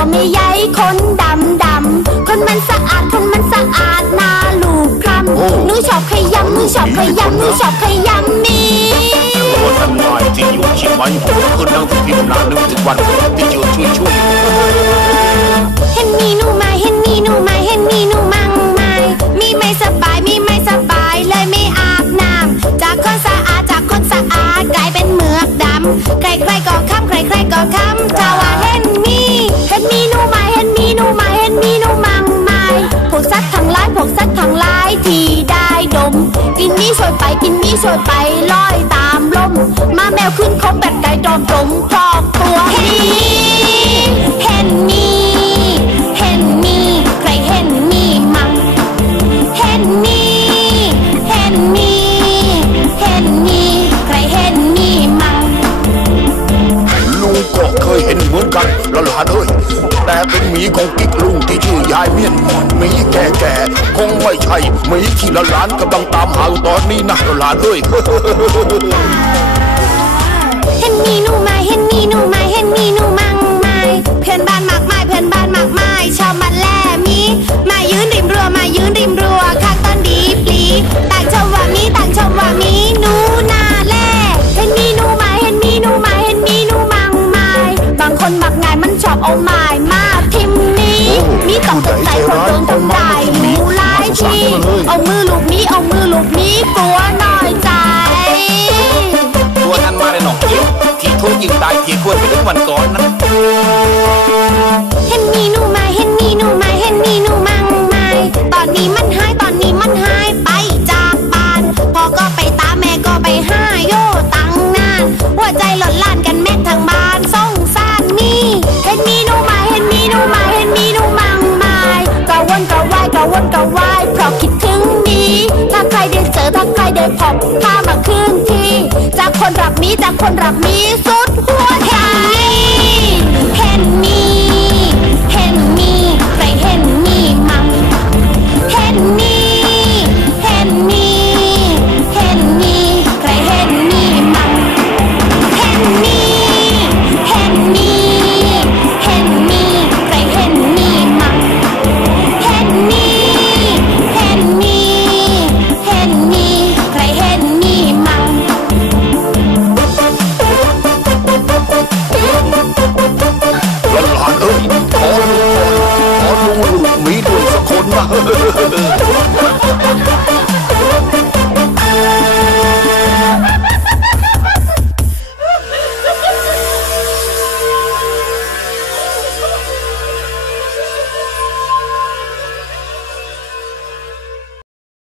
ตัวไม่ใหญ่คนดำดำคนมันสะอาดคนมันสะอาดน่าลูกคำหนูชอบขยำหนูชอบขยำหนูชอบขยำมีตัวทำลายที่อยู่ใช่ไหมผมคืนนั่งที่พิมพ์นานนึกถึงวันที่อยู่ช่วย กินมีช่วยไปลอยตามลม มาแมวขึ้นคบแบบไก่ดอมดมครอบครัวเห็นมีเห็นมีเห็นมีใครเห็นมีมั่งเห็นมีเห็นมีเห็นมีใครเห็นมีมั่งลุงก็เคยเห็นเหมือนกันแล้วหลานเอ้ย แต่เป็นหมีของกิ๊กลุงที่ชื่อยายเมียนหมีแก่ๆคงไม่ใช่หมีที่ละหลานกำลังตามหาตอนนี้นะหลานเอ้ยเห็นมีหนูมาเห็นมีหนูมาเห็นมีหนู วใจหล่นล้านกันแม่ทางบ้านสงสารมีเห็นมีหนูไหมาเห็นมีหนูไหมาเห็นมีหนูมังมายก็วนก็วายก็วนก็วายเพราะคิดถึงมีถ้าใครได้เจอถ้าใครได้พบพามาคืนทีจากคนรักมีจากคนรักมีสุดหัวใจ 哈哈哈哈